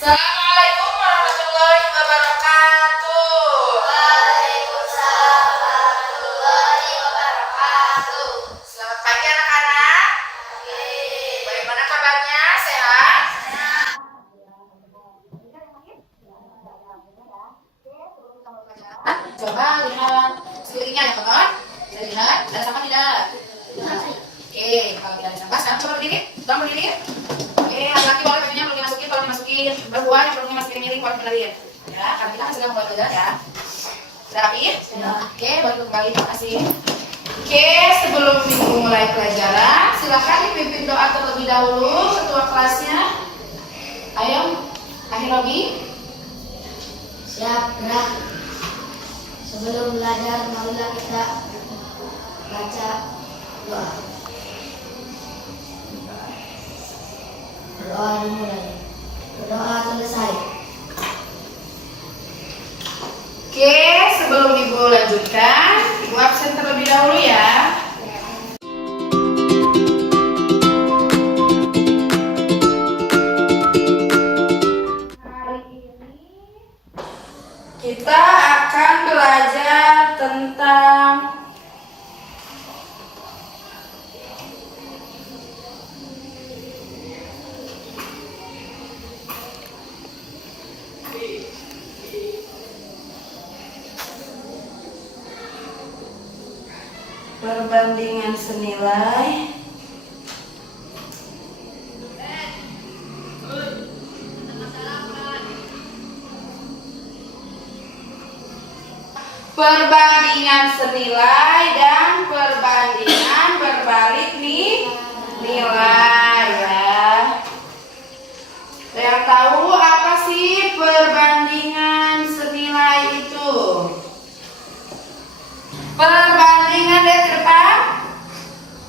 Assalamualaikum warahmatullahi wabarakatuh. Waalaikumsalam warahmatullahi wabarakatuh. Selamat pagi anak-anak. Bagaimana kabarnya? Sehat? Coba lihat sekelilingnya ya kawan. Bisa lihat ada sampah tidak? Oke, kalau tidak ada sampah sekarang coba berdiri. Tolong berdiri. Oke, laki-laki boleh paginya belum dimasukin, kalau dimasukin perempuan yang perlu dimasukin miring boleh benerin. Ya, karena kita kan sedang membuat belajar ya. Sudah rapi? Oke, baru kembali. Terima kasih. Oke, sebelum minggu mulai pelajaran, silakan dipimpin doa terlebih dahulu ketua kelasnya. Ayo, Akhir Robi. Siap, gerak. Sebelum belajar, marilah kita baca doa. Berdoa dimulai. Berdoa selesai. Oke, sebelum Ibu lanjutkan, Ibu absen terlebih dahulu ya. Hari ini kita akan belajar tentang perbandingan senilai dan perbandingan berbalik nilai ya. Ada yang tahu apa sih perbandingan senilai itu? Perbandingan lihat ke depan.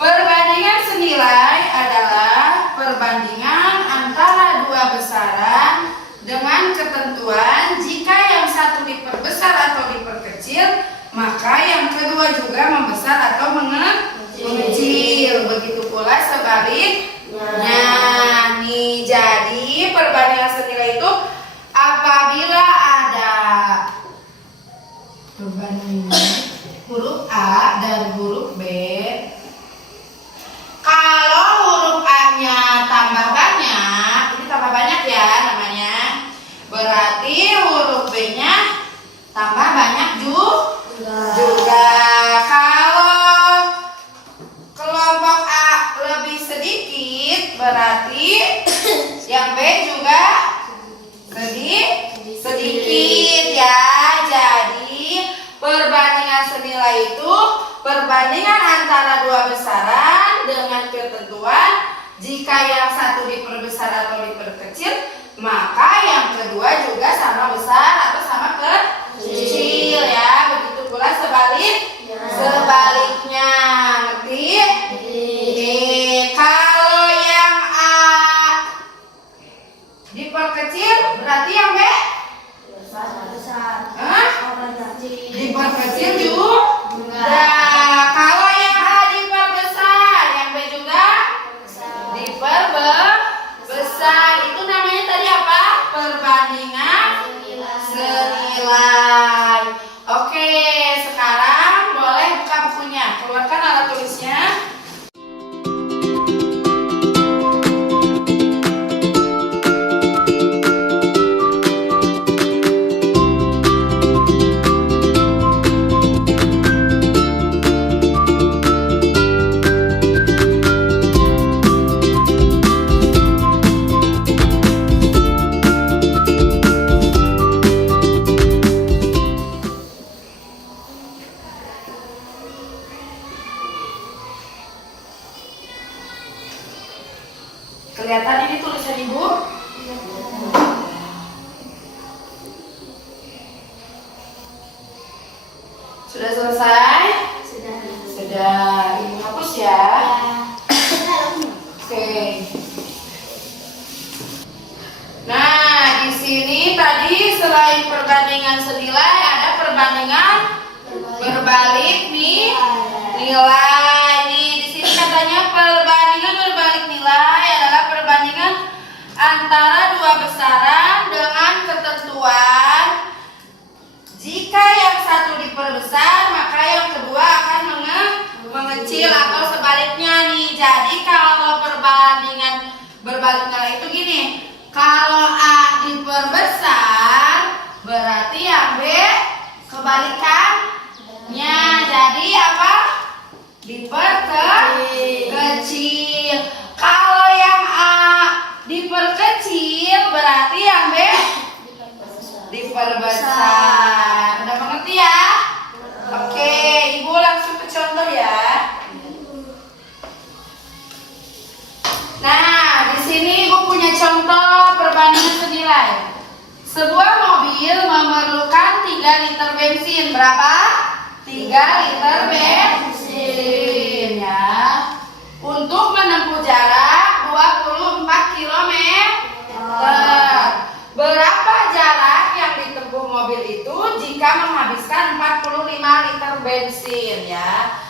Perbandingan senilai adalah perbandingan antara dua besaran dengan ketentuan jika yang satu diperbesar atau diperkecil, maka yang kedua juga membesar atau mengecil. Begitu pula sebaliknya. Nih, jadi perbandingan senilai itu apabila ada perbandingan huruf A dan huruf B. Kalau huruf A-nya tambah banyak, ini tambah banyak ya namanya. Berarti huruf B-nya tambah banyak juga. Kalau kelompok A lebih sedikit, berarti yang B juga sedikit ya. Jadi perbandingan senilai itu perbandingan antara dua besaran dengan ketentuan jika yang satu diperbesar atau diperkecil, maka yang kedua juga sama besar atau sama kecil ya. Begitu pula sebaliknya. Ngerti? Kalau yang A diperkecil berarti yang B Besar. diperkecil juga. Kalau yang A diperbesar, yang B juga diperbesar. Itu namanya tadi apa? Perbandingan senilai. Oke, sekarang boleh buka bukunya. Keluarkan alat tulisnya. Kelihatan ini tulisan Ibu? Sudah selesai? Sudah. Ibu hapus ya. Oke. Nah, di sini tadi selain perbandingan senilai ada perbandingan berbalik nilai. Nih, di sini katanya perbandingan berbalik nilai adalah perbandingan antara dua besaran kebalikannya. Jadi apa? Diperkecil. Kalau yang A diperkecil, berarti yang B diperbesar. Udah mengerti ya? Oke, Ibu langsung ke contoh ya. Nah, di sini Ibu punya contoh perbandingan senilai. Sebuah mobil memerlukan 3 liter bensin. Berapa? 3 liter bensin ya. Untuk menempuh jarak 24 km. Berapa jarak yang ditempuh mobil itu jika menghabiskan 45 liter bensin ya.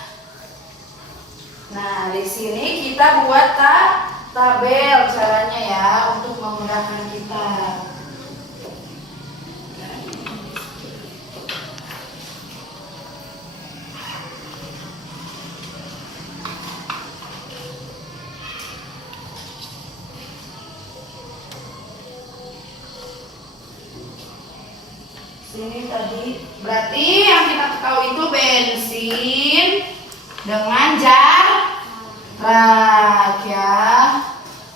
Nah, di sini kita buat tabel caranya ya untuk memudahkan kita. Sini tadi berarti yang kita tahu itu bensin dengan jarak ya.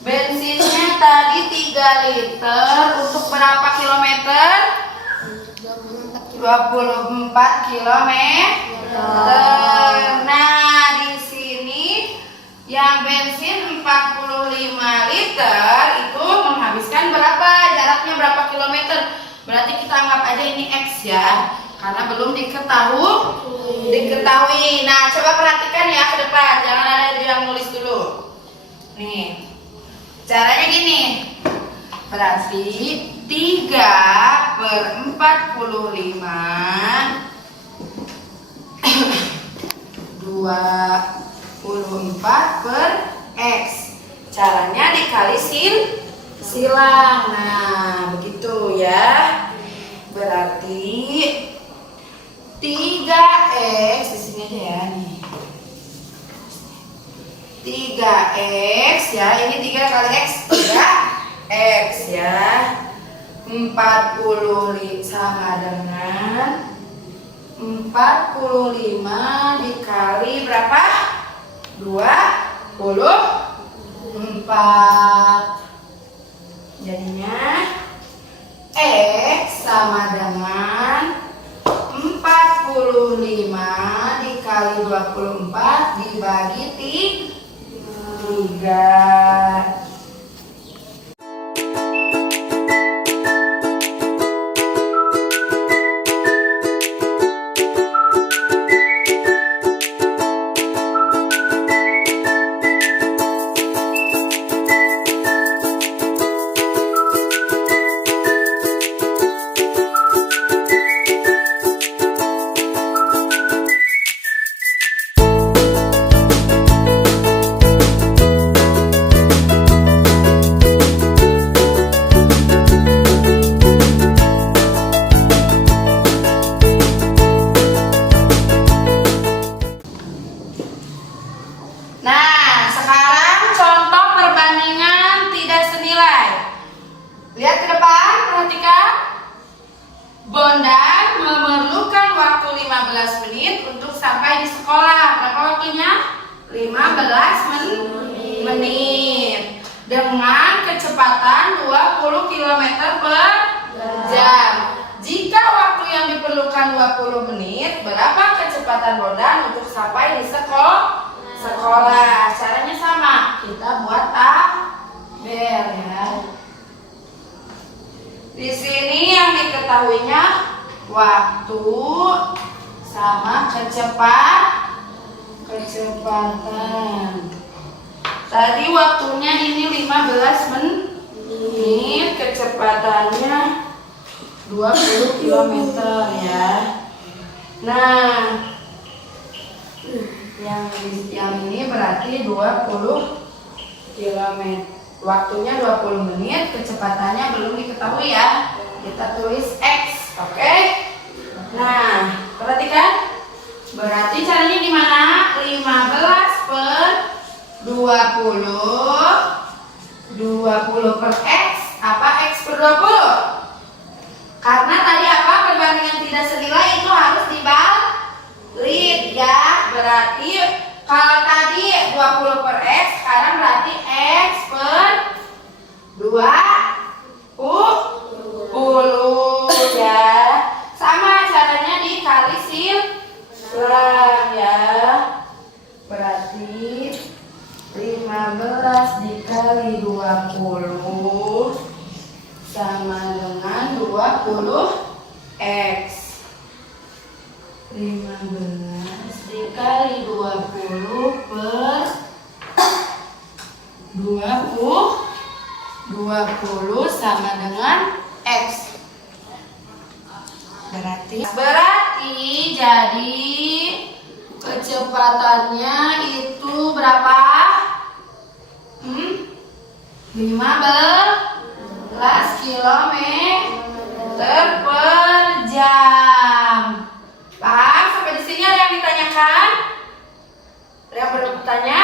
Bensinnya tadi 3 liter untuk berapa kilometer? 24 kilometer. Nah, di sini yang bensin 45 liter itu menghabiskan berapa? Jaraknya berapa kilometer? Berarti kita anggap aja ini X ya, karena belum diketahui. Nah, coba perhatikan ya ke depan, jangan ada yang nulis dulu. Nih, caranya gini. Berarti 3/45 24 per X. Caranya dikali silang. Nah, begitu ya. Berarti 3x di sini aja ya nih. 3x ya, ini 3 kali x 3x ya. 40 sama dengan 45 dikali berapa? 24. Jadinya X sama dengan 45 dikali 24 dibagi 3. Nah, sekarang contoh perbandingan tidak senilai. Lihat ke depan, perhatikan. Bondan memerlukan waktu 15 menit untuk sampai di sekolah. Berapa waktunya? 15 menit. Dengan kecepatan 20 km per jam. Jika waktu yang diperlukan 20 menit, berapa kecepatan Bondan untuk sampai di sekolah? Caranya sama, kita buat tabel ya. Di sini yang diketahuinya waktu sama kecepatan. Tadi waktunya ini 15 menit, kecepatannya 20 km ya. Nah, yang ini berarti 20 km. Waktunya 20 menit, kecepatannya belum diketahui ya. Kita tulis X, oke? Nah, perhatikan. Berarti caranya gimana? 15 per 20 per X. Apa X per 20? Karena tadi apa? Perbandingan tidak senilai itu harus sama dengan 20x. 15 dikali 20 per 20 sama dengan x. Berarti jadi kecepatannya itu berapa? 15 kilometer per jam. Paham? Sampai di sini ada yang ditanyakan? Ada yang bertanya?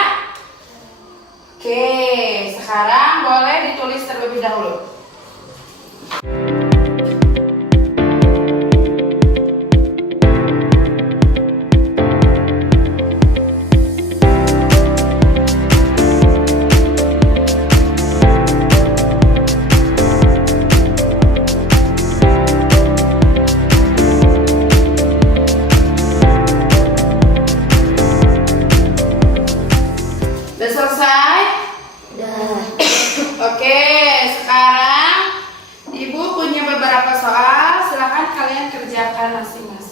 Oke, sekarang boleh ditulis terlebih dahulu. Udah selesai? Udah. Oke, sekarang Ibu punya beberapa soal. Silakan kalian kerjakan masing-masing.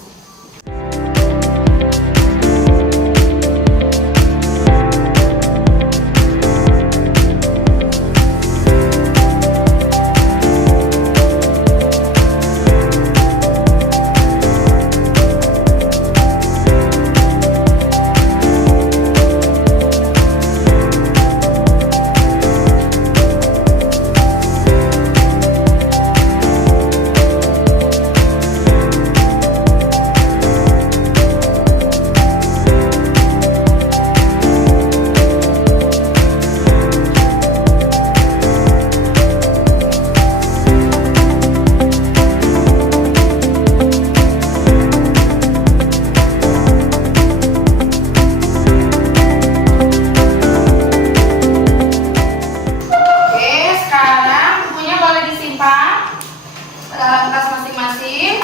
Dalam tas masing-masing.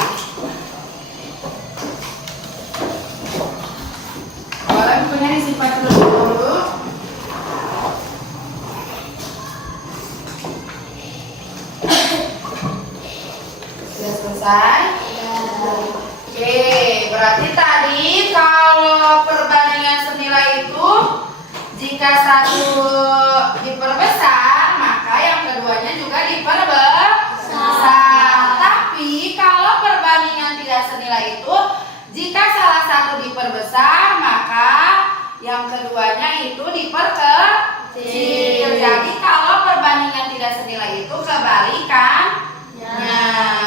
Boleh bukunya disimpan terlebih dahulu. Sudah selesai? Oke, berarti tadi kalau perbandingan senilai itu jika satu diperbesar, maka yang keduanya juga diperbesar. Tapi kalau perbandingan tidak senilai itu, jika salah satu diperbesar, maka yang keduanya itu diperkecil. Jadi kalau perbandingan tidak senilai itu kebalikannya.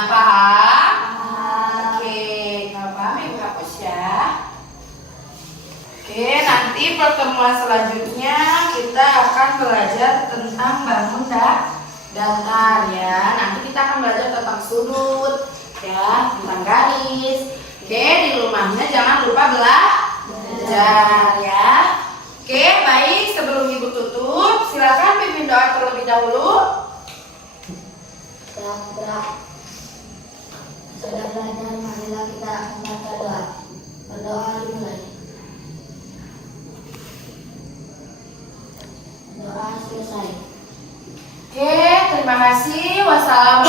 Paham? Oke, kalau paham Ibu hapus ya. Oke, nanti pertemuan selanjutnya kita akan belajar tentang bangun datar ya. Nanti kita akan belajar tentang sudut ya, tentang garis. Oke, di rumahnya jangan lupa belajar ya. Oke, baik, sebelum Ibu tutup, silakan pimpin doa terlebih dahulu. Sudah belajar, marilah kita membaca doa. Berdoa dimulai. Doa selesai. Oke, terima kasih. Wassalamualaikum.